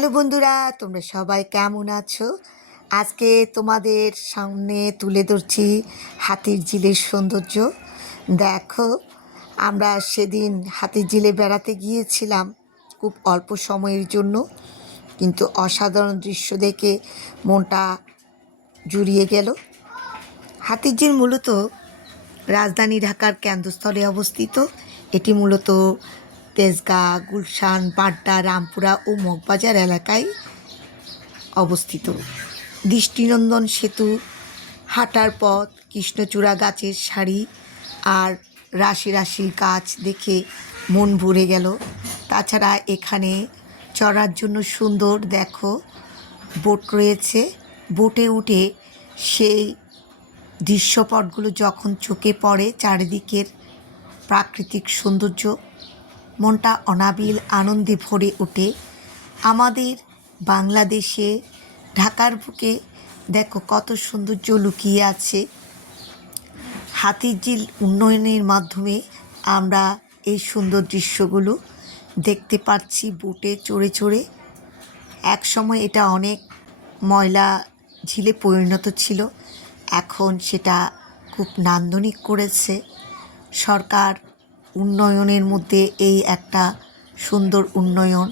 Hello বন্ধুরা, তোমরা সবাই কেমন আছো? আজকে তোমাদের সামনে তুলে ধরছি হাতিরঝিলের সৌন্দর্য। দেখো, আমরা সেদিন হাতিরঝিলে বেড়াতে গিয়েছিলাম খুব অল্প সময়ের জন্য, কিন্তু অসাধারণ দৃশ্য দেখে মনটা জুড়িয়ে গেল। হাতিরঝিল মূলত রাজধানী ঢাকার কেন্দ্রস্থলে অবস্থিত। এটি মূলত তেজগাঁ, গুলশান, বাড্ডা, রামপুরা ও মগবাজার এলাকায় অবস্থিত। দৃষ্টিনন্দন সেতু, হাঁটার পথ, কৃষ্ণচূড়া গাছের সারি আর রাশি রাশি গাছ দেখে মন ভরে গেল। তাছাড়া এখানে চড়ার জন্য সুন্দর দেখো বোট রয়েছে। বোটে উঠে সেই দৃশ্যপটগুলো যখন চোখে পড়ে, চারিদিকের প্রাকৃতিক সৌন্দর্য, মনটা অনাবিল আনন্দে ভরে ওঠে। আমাদের বাংলাদেশে ঢাকার বুকে দেখো কত সৌন্দর্য লুকিয়ে আছে। হাতিরঝিল উন্নয়নের মাধ্যমে আমরা এই সুন্দর দৃশ্যগুলো দেখতে পাচ্ছি বোটে চড়ে চড়ে। একসময় এটা অনেক ময়লা ঝিলে পরিণত ছিল, এখন সেটা খুব নান্দনিক করেছে সরকার। উন্নয়নের মধ্যে এই একটা সুন্দর উন্নয়ন,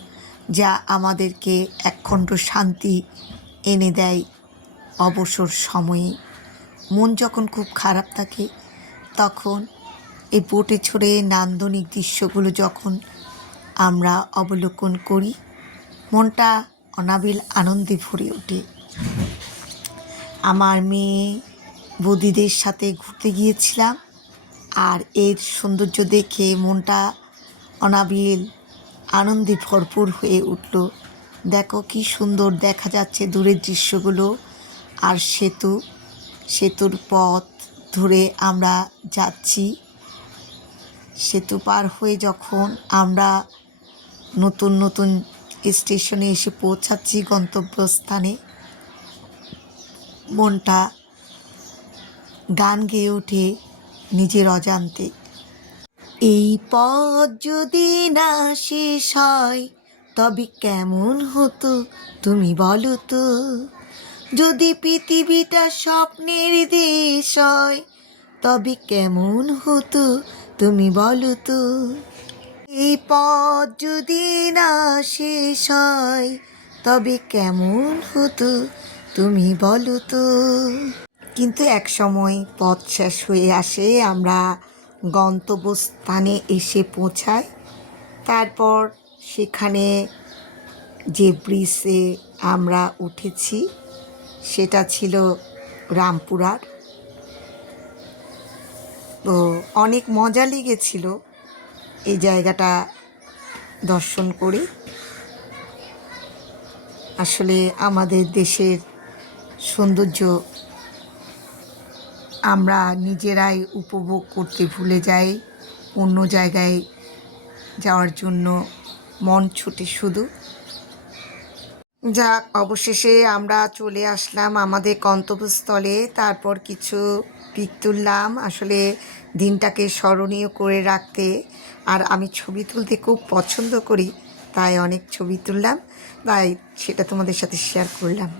যা আমাদেরকে একখণ্ড শান্তি এনে দেয় অবসর সময়ে। মন যখন খুব খারাপ থাকে তখন এই বোটে চড়ে নান্দনিক দৃশ্যগুলো যখন আমরা অবলোকন করি, মনটা অনাবিল আনন্দে ভরে ওঠে। আমার মেয়ে বৌদিদের সাথে ঘুরতে গিয়েছিলাম, আর এর সৌন্দর্য দেখে মনটা অনাবিল আনন্দে ভরপুর হয়ে উঠল। দেখো কি সুন্দর দেখা যাচ্ছে দূরের দৃশ্যগুলো, আর সেতুর পথ ধরে আমরা যাচ্ছি। সেতু পার হয়ে যখন আমরা নতুন নতুন স্টেশনে এসে পৌঁছাচ্ছি গন্তব্যস্থানে, মনটা গান গেয়ে ওঠে নিজের অজান্তে। এই পথ যদি না শেষ হয় তবে কেমন হতো তুমি বলো তো? যদি পৃথিবীটা স্বপ্নের দেশ হয় তবে কেমন হতো তুমি বলো তো? এই পথ যদি না শেষ হয় তবে কেমন হতো তুমি বলো তো? কিন্তু এক সময় পথ শেষ হয়ে আসে, আমরা গন্তব্যস্থানে এসে পৌঁছাই। তারপর সেখানে যে ব্রিজে আমরা উঠেছি সেটা ছিল রামপুরার। তো অনেক মজা লেগেছিল এই জায়গাটা দর্শন করে। আসলে আমাদের দেশের সৌন্দর্য আমরা নিজেরাই উপভোগ করতে ভুলে যাই, অন্য জায়গায় যাওয়ার জন্য মন ছুটে শুধু। যাক, অবশেষে আমরা চলে আসলাম আমাদের গন্তব্যস্থলে। তারপর কিছু পিক তুললাম, আসলে দিনটাকে স্মরণীয় করে রাখতে। আর আমি ছবি তুলতে খুব পছন্দ করি, তাই অনেক ছবি তুললাম, তাই সেটা তোমাদের সাথে শেয়ার করলাম।